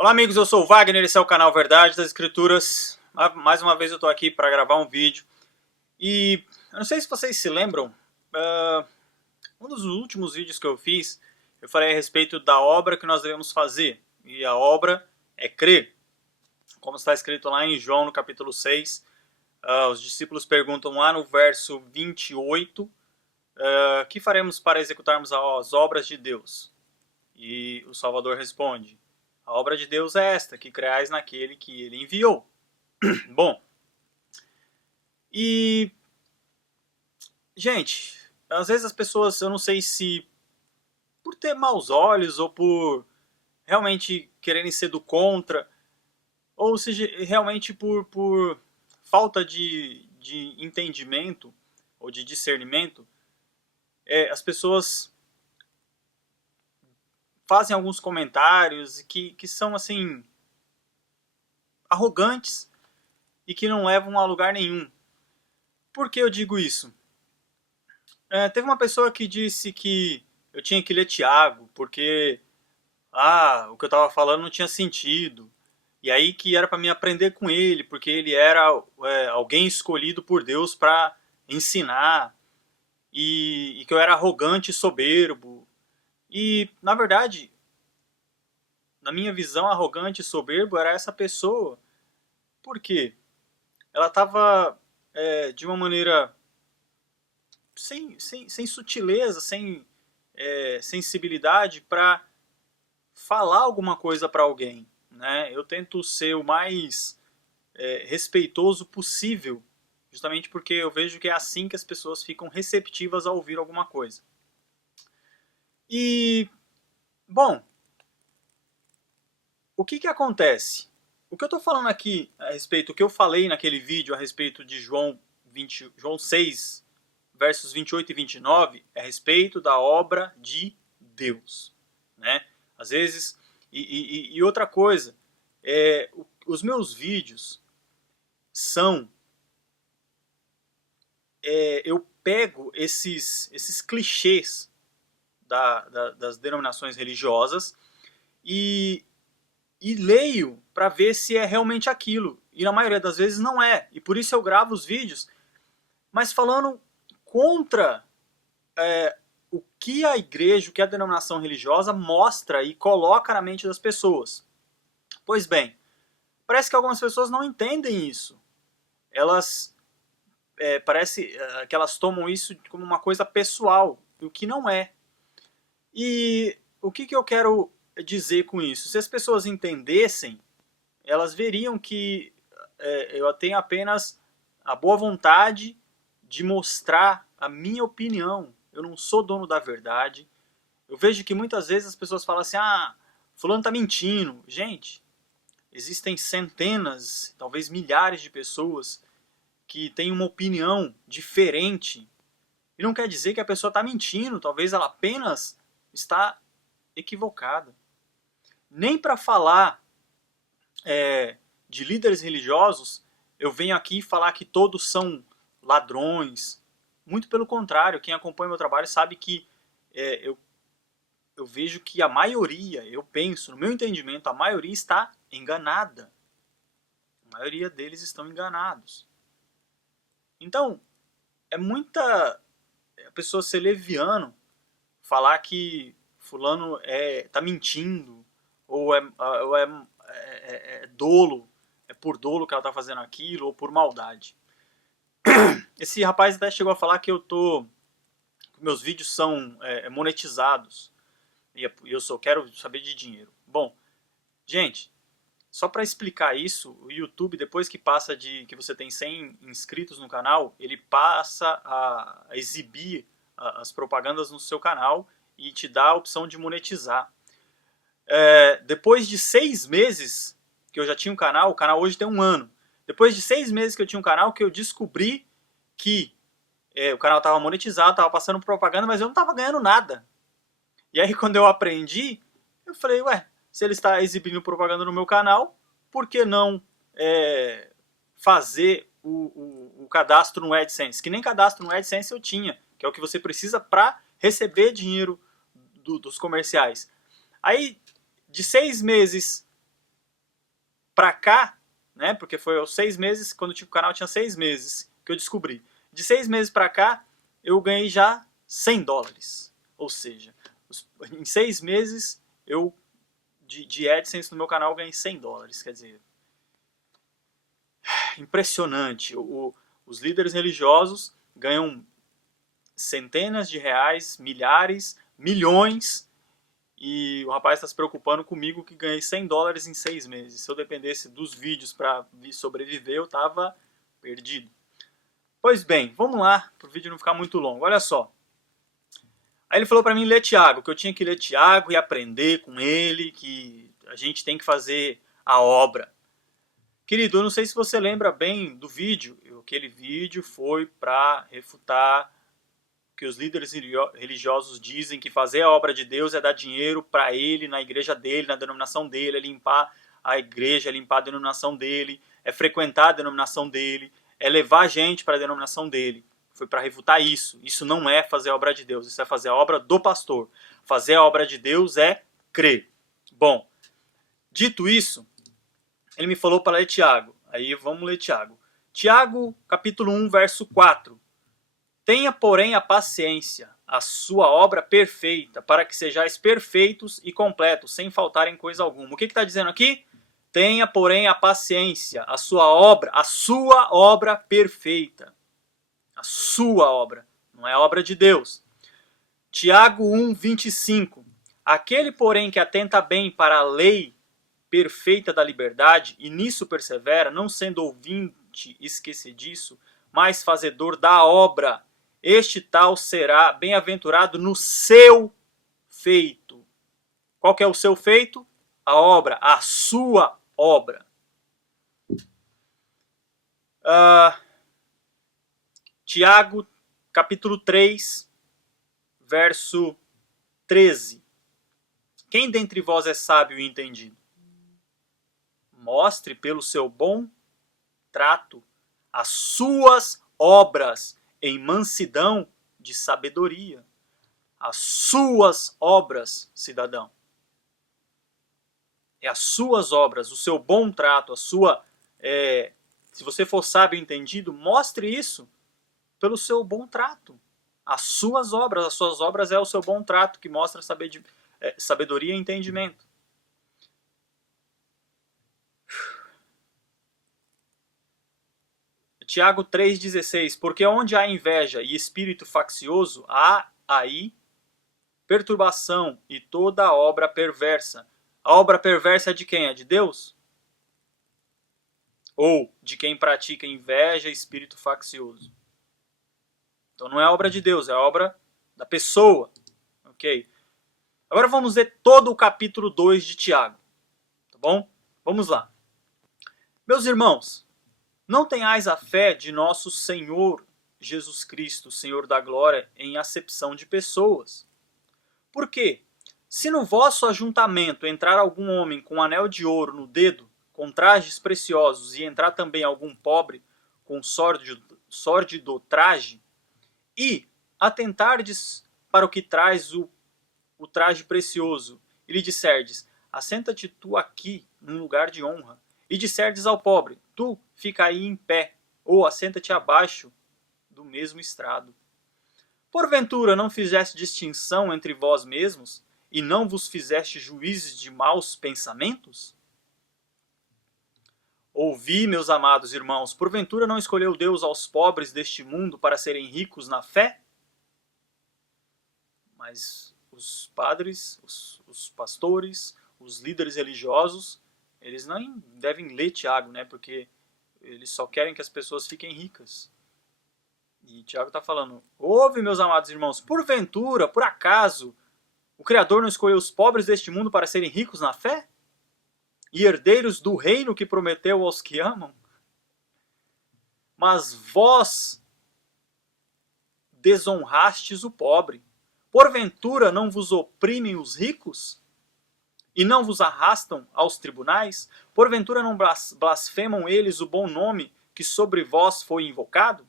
Olá amigos, eu sou o Wagner, esse é o canal Verdade das Escrituras. Mais uma vez eu estou aqui para gravar um vídeo. E eu não sei se vocês se lembram, um dos últimos vídeos que eu fiz, eu falei a respeito da obra que nós devemos fazer. E a obra é crer. Como está escrito lá em João no capítulo 6, os discípulos perguntam lá no verso 28, que faremos para executarmos as obras de Deus? E o Salvador responde: a obra de Deus é esta, que creais naquele que ele enviou. Bom, e, gente, às vezes as pessoas, eu não sei se por ter maus olhos ou por realmente quererem ser do contra, ou seja, realmente por falta de entendimento ou de discernimento, as pessoas fazem alguns comentários que são assim arrogantes e que não levam a lugar nenhum. Por que eu digo isso? Teve uma pessoa que disse que eu tinha que ler Tiago, porque o que eu estava falando não tinha sentido. E aí que era para mim aprender com ele, porque ele era alguém escolhido por Deus para ensinar. E que eu era arrogante e soberbo. E, na verdade, na minha visão, arrogante e soberbo era essa pessoa. Por quê? Ela estava de uma maneira sem sutileza, sem sensibilidade para falar alguma coisa para alguém. Né? Eu tento ser o mais respeitoso possível, justamente porque eu vejo que é assim que as pessoas ficam receptivas a ouvir alguma coisa. E, bom, o que acontece? O que eu estou falando aqui a respeito, o que eu falei naquele vídeo a respeito de João 6, versos 28 e 29, é a respeito da obra de Deus. Né? Às vezes, e outra coisa, os meus vídeos são... eu pego esses clichês das denominações religiosas e leio para ver se é realmente aquilo. E na maioria das vezes não é. E por isso eu gravo os vídeos, mas falando contra o que a igreja, o que a denominação religiosa mostra e coloca na mente das pessoas. Pois bem, parece que algumas pessoas não entendem isso. Elas parece que elas tomam isso como uma coisa pessoal, o que não é. E o que eu quero dizer com isso? Se as pessoas entendessem, elas veriam que eu tenho apenas a boa vontade de mostrar a minha opinião. Eu não sou dono da verdade. Eu vejo que muitas vezes as pessoas falam assim: fulano está mentindo. Gente, existem centenas, talvez milhares de pessoas que têm uma opinião diferente. E não quer dizer que a pessoa está mentindo. Talvez ela apenas está equivocada. Nem para falar de líderes religiosos, eu venho aqui falar que todos são ladrões. Muito pelo contrário, quem acompanha meu trabalho sabe que eu vejo que a maioria, eu penso, no meu entendimento, a maioria está enganada. A maioria deles estão enganados. Então, é muita a pessoa ser leviano, falar que fulano está mentindo, ou é dolo, é por dolo que ela está fazendo aquilo, ou por maldade. Esse rapaz até chegou a falar que meus vídeos são monetizados, e eu só quero saber de dinheiro. Bom, gente, só para explicar isso, o YouTube, depois que passa que você tem 100 inscritos no canal, ele passa a exibir as propagandas no seu canal e te dá a opção de monetizar. Depois de 6 meses que eu já tinha um canal, o canal hoje tem 1 ano. Depois de 6 meses que eu tinha um canal, que eu descobri que o canal estava monetizado, estava passando propaganda, mas eu não estava ganhando nada. E aí quando eu aprendi, eu falei, se ele está exibindo propaganda no meu canal, por que não fazer o cadastro no AdSense? Que nem cadastro no AdSense eu tinha, que é o que você precisa para receber dinheiro dos comerciais. Aí, de 6 meses para cá, né, porque foi aos 6 meses, quando eu tive o canal tinha 6 meses que eu descobri. De 6 meses para cá, eu ganhei já $100. Ou seja, em 6 meses, eu de AdSense no meu canal eu ganhei $100. Quer dizer, impressionante. Os líderes religiosos ganham centenas de reais, milhares, milhões, e o rapaz está se preocupando comigo que ganhei $100 em 6 meses. Se eu dependesse dos vídeos para sobreviver, eu estava perdido. Pois bem, vamos lá, para o vídeo não ficar muito longo. Olha só. Aí ele falou para mim ler Tiago, que eu tinha que ler Tiago e aprender com ele, que a gente tem que fazer a obra. Querido, eu não sei se você lembra bem do vídeo. Aquele vídeo foi para refutar que os líderes religiosos dizem que fazer a obra de Deus é dar dinheiro para ele, na igreja dele, na denominação dele, é limpar a igreja, é limpar a denominação dele, é frequentar a denominação dele, é levar gente para a denominação dele. Foi para refutar isso. Isso não é fazer a obra de Deus, isso é fazer a obra do pastor. Fazer a obra de Deus é crer. Bom, dito isso, ele me falou para ler Tiago. Aí vamos ler Tiago. Tiago, capítulo 1, verso 4. Tenha, porém, a paciência, a sua obra perfeita, para que sejais perfeitos e completos, sem faltar em coisa alguma. O que está dizendo aqui? Tenha, porém, a paciência, a sua obra perfeita. A sua obra, não é a obra de Deus. Tiago 1, 25. Aquele, porém, que atenta bem para a lei perfeita da liberdade, e nisso persevera, não sendo ouvinte esquecediço, mas fazedor da obra, este tal será bem-aventurado no seu feito. Qual que é o seu feito? A obra, a sua obra. Tiago, capítulo 3, verso 13. Quem dentre vós é sábio e entendido? Mostre pelo seu bom trato as suas obras em mansidão de sabedoria. As suas obras, cidadão. É as suas obras, o seu bom trato, a sua... se você for sábio e entendido, mostre isso pelo seu bom trato. As suas obras é o seu bom trato que mostra sabedoria e entendimento. Tiago 3,16. Porque onde há inveja e espírito faccioso, há aí perturbação e toda obra perversa. A obra perversa é de quem? É de Deus? Ou de quem pratica inveja e espírito faccioso? Então não é obra de Deus, é obra da pessoa. Ok? Agora vamos ler todo o capítulo 2 de Tiago. Tá bom? Vamos lá. Meus irmãos, não tenhais a fé de nosso Senhor Jesus Cristo, Senhor da glória, em acepção de pessoas. Por quê? Se no vosso ajuntamento entrar algum homem com um anel de ouro no dedo, com trajes preciosos, e entrar também algum pobre com sórdido traje, e atentardes para o que traz o traje precioso, e lhe disserdes, assenta-te tu aqui num lugar de honra, e disserdes ao pobre, tu fica aí em pé, ou assenta-te abaixo do mesmo estrado. Porventura não fizeste distinção entre vós mesmos, e não vos fizeste juízes de maus pensamentos? Ouvi, meus amados irmãos, porventura não escolheu Deus aos pobres deste mundo para serem ricos na fé? Mas os padres, os pastores, os líderes religiosos, eles não devem ler Tiago, né? Porque eles só querem que as pessoas fiquem ricas. E Tiago está falando, ouve, meus amados irmãos, porventura, por acaso, o Criador não escolheu os pobres deste mundo para serem ricos na fé? E herdeiros do reino que prometeu aos que amam? Mas vós desonrastes o pobre. Porventura não vos oprimem os ricos? E não vos arrastam aos tribunais? Porventura não blasfemam eles o bom nome que sobre vós foi invocado?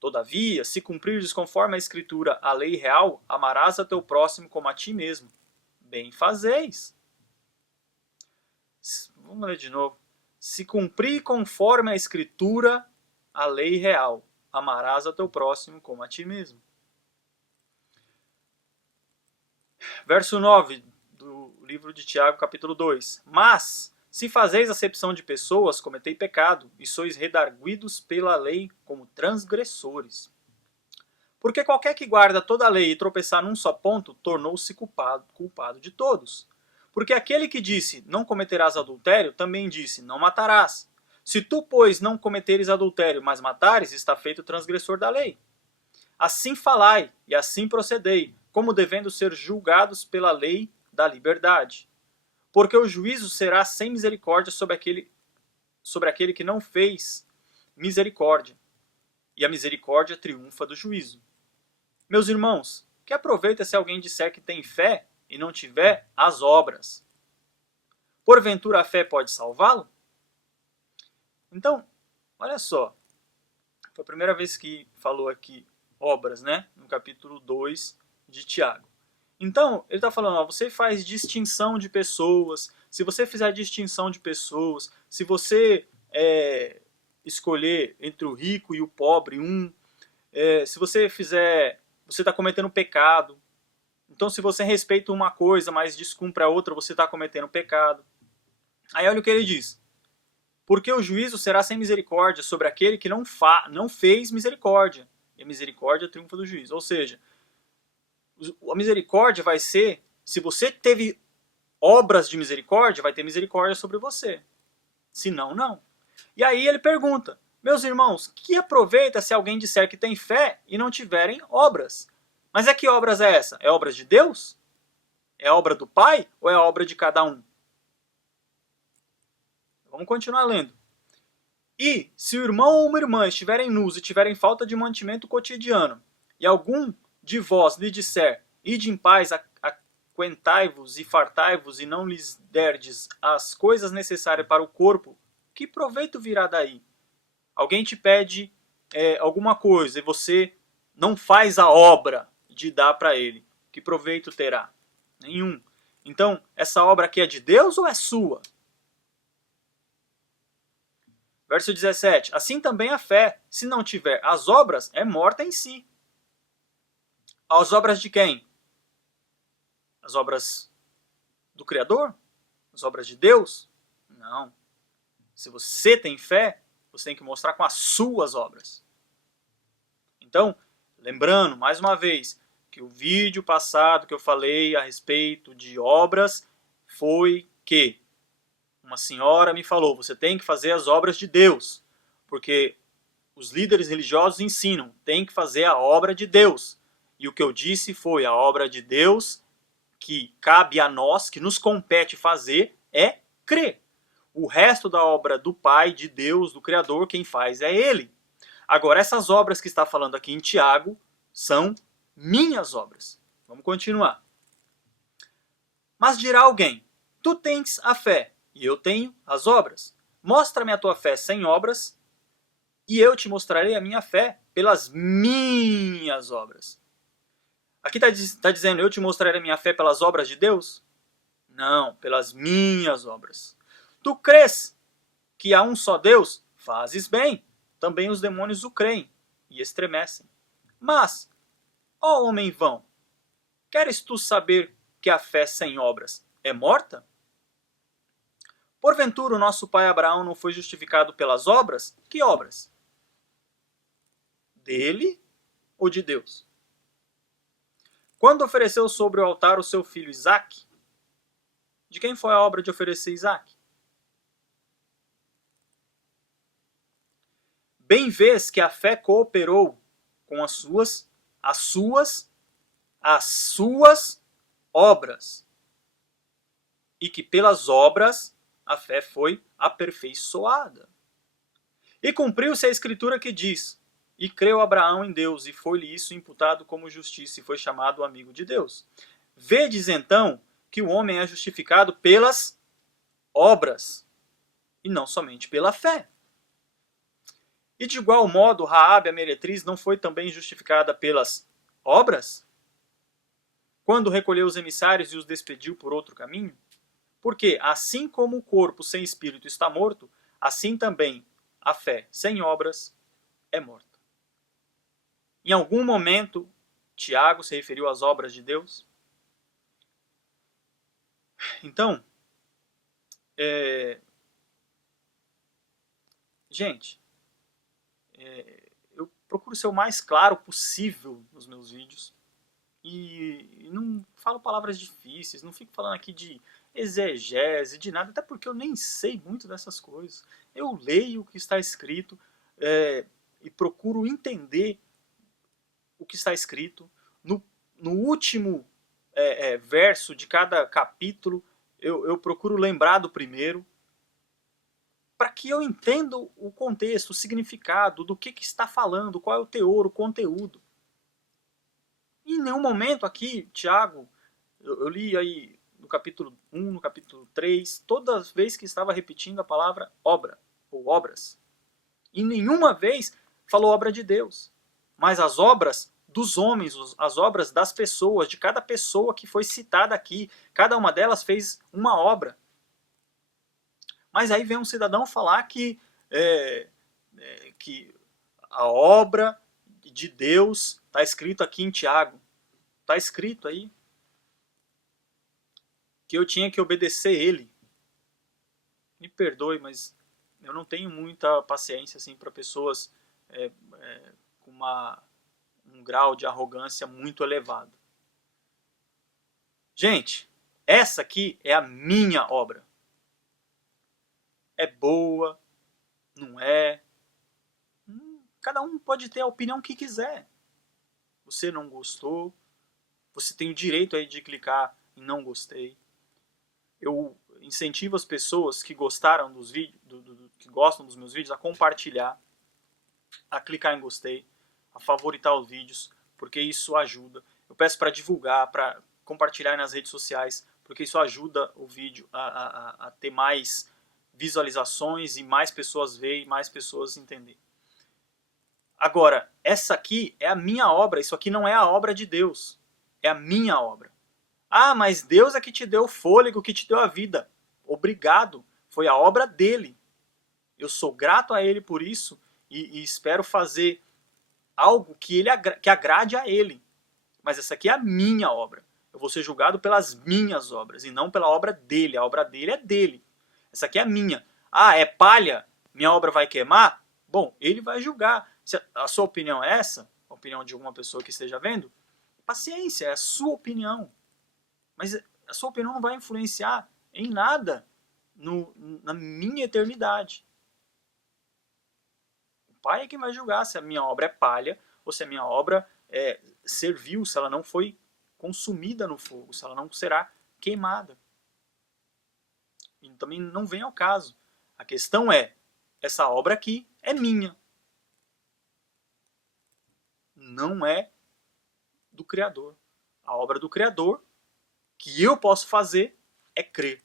Todavia, se cumprires conforme a Escritura a lei real, amarás a teu próximo como a ti mesmo. Bem fazeis. Vamos ler de novo. se cumprir conforme a Escritura, a lei real. Amarás a teu próximo como a ti mesmo. Verso 9 do livro de Tiago, capítulo 2. Mas, se fazeis acepção de pessoas, cometei pecado, e sois redarguidos pela lei como transgressores. Porque qualquer que guarda toda a lei e tropeçar num só ponto, tornou-se culpado de todos. Porque aquele que disse, não cometerás adultério, também disse, não matarás. Se tu, pois, não cometeres adultério, mas matares, está feito transgressor da lei. Assim falai, e assim procedei, como devendo ser julgados pela lei da liberdade. Porque o juízo será sem misericórdia sobre aquele que não fez misericórdia. E a misericórdia triunfa do juízo. Meus irmãos, que aproveita se alguém disser que tem fé e não tiver as obras? Porventura a fé pode salvá-lo? Então, olha só. Foi a primeira vez que falou aqui obras, né? No capítulo 2 de Tiago. Então, ele está falando, ó, você faz distinção de pessoas. Se você fizer distinção de pessoas, se você escolher entre o rico e o pobre se você fizer, você está cometendo pecado. Então, se você respeita uma coisa, mas descumpre a outra, você está cometendo pecado. Aí olha o que ele diz. Porque o juízo será sem misericórdia sobre aquele que não fez misericórdia. E a misericórdia triunfa do juízo. Ou seja, a misericórdia vai ser, se você teve obras de misericórdia, vai ter misericórdia sobre você. Se não, não. E aí ele pergunta, meus irmãos, que aproveita se alguém disser que tem fé e não tiverem obras? Mas que obras é essa? É obras de Deus? É obra do Pai ou é obra de cada um? Vamos continuar lendo. E se o irmão ou uma irmã estiverem nus e tiverem falta de mantimento cotidiano, e algum de vós lhe disser, ide em paz, aquentai-vos e fartai-vos, e não lhes derdes as coisas necessárias para o corpo, que proveito virá daí? Alguém te pede alguma coisa e você não faz a obra de dar para ele. Que proveito terá? Nenhum. Então, essa obra aqui é de Deus ou é sua? Verso 17. Assim também a fé, se não tiver as obras, é morta em si. As obras de quem? As obras do Criador? As obras de Deus? Não. Se você tem fé, você tem que mostrar com as suas obras. Então, lembrando, mais uma vez, que o vídeo passado que eu falei a respeito de obras foi que uma senhora me falou, você tem que fazer as obras de Deus, porque os líderes religiosos ensinam, tem que fazer a obra de Deus. E o que eu disse foi, a obra de Deus que cabe a nós, que nos compete fazer, é crer. O resto da obra do Pai, de Deus, do Criador, quem faz é Ele. Agora, essas obras que está falando aqui em Tiago são minhas obras. Vamos continuar. Mas dirá alguém, tu tens a fé, e eu tenho as obras. Mostra-me a tua fé sem obras, e eu te mostrarei a minha fé pelas minhas obras. Aqui está dizendo, eu te mostrarei a minha fé pelas obras de Deus? Não, pelas minhas obras. Tu crês que há um só Deus? Fazes bem. Também os demônios o creem e estremecem. Mas, ó homem vão, queres tu saber que a fé sem obras é morta? Porventura o nosso pai Abraão não foi justificado pelas obras? Que obras? Dele ou de Deus? Quando ofereceu sobre o altar o seu filho Isaque, de quem foi a obra de oferecer Isaque? Bem vês que a fé cooperou com as suas obras, e que pelas obras a fé foi aperfeiçoada. E cumpriu-se a escritura que diz, e creu Abraão em Deus, e foi-lhe isso imputado como justiça, e foi chamado amigo de Deus. Vedes então que o homem é justificado pelas obras, e não somente pela fé. E de igual modo, Raabe, a meretriz, não foi também justificada pelas obras? Quando recolheu os emissários e os despediu por outro caminho? Porque, assim como o corpo sem espírito está morto, assim também a fé sem obras é morta. Em algum momento, Tiago se referiu às obras de Deus? Então, gente, eu procuro ser o mais claro possível nos meus vídeos e não falo palavras difíceis, não fico falando aqui de exegese, de nada, até porque eu nem sei muito dessas coisas. Eu leio o que está escrito e procuro entender o que está escrito. No último verso de cada capítulo, eu procuro lembrar do primeiro, para que eu entenda o contexto, o significado, do que está falando, qual é o teor, o conteúdo. E em nenhum momento aqui, Tiago, eu li aí no capítulo 1, no capítulo 3, toda vez que estava repetindo a palavra obra, ou obras. E nenhuma vez falou obra de Deus, mas as obras dos homens, as obras das pessoas, de cada pessoa que foi citada aqui, cada uma delas fez uma obra. Mas aí vem um cidadão falar que a obra de Deus está escrito aqui em Tiago. Está escrito aí que eu tinha que obedecer ele. Me perdoe, mas eu não tenho muita paciência assim para pessoas com um grau de arrogância muito elevado. Gente, essa aqui é a minha obra. É boa, não é? Cada um pode ter a opinião que quiser. Você não gostou, você tem o direito aí de clicar em não gostei. Eu incentivo as pessoas que gostaram dos vídeos, que gostam dos meus vídeos, a compartilhar, a clicar em gostei, a favoritar os vídeos, porque isso ajuda. Eu peço para divulgar, para compartilhar nas redes sociais, porque isso ajuda o vídeo a ter mais visualizações e mais pessoas verem e mais pessoas entenderem. Agora, essa aqui é a minha obra, isso aqui não é a obra de Deus, é a minha obra. Ah, mas Deus é que te deu o fôlego, que te deu a vida. Obrigado, foi a obra dele. Eu sou grato a ele por isso e espero fazer algo que agrade a ele. Mas essa aqui é a minha obra. Eu vou ser julgado pelas minhas obras e não pela obra dele. A obra dele é dele. Essa aqui é a minha. Ah, é palha? Minha obra vai queimar? Bom, ele vai julgar. Se a sua opinião é essa, a opinião de alguma pessoa que esteja vendo, paciência, é a sua opinião. Mas a sua opinião não vai influenciar em nada na minha eternidade. O Pai é quem vai julgar se a minha obra é palha ou se a minha obra serviu, se ela não foi consumida no fogo, se ela não será queimada. E também não vem ao caso. A questão é, essa obra aqui é minha. Não é do Criador. A obra do Criador que eu posso fazer é crer.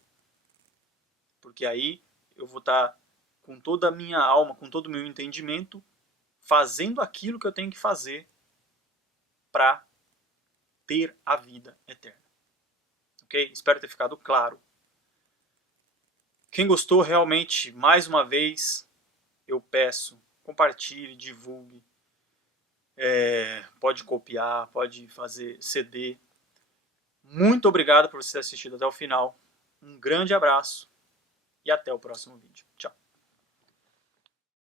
Porque aí eu vou estar com toda a minha alma, com todo o meu entendimento, fazendo aquilo que eu tenho que fazer para ter a vida eterna. Ok? Espero ter ficado claro. Quem gostou realmente, mais uma vez, eu peço, compartilhe, divulgue. Pode copiar, pode fazer CD. Muito obrigado por você ter assistido até o final. Um grande abraço e até o próximo vídeo. Tchau.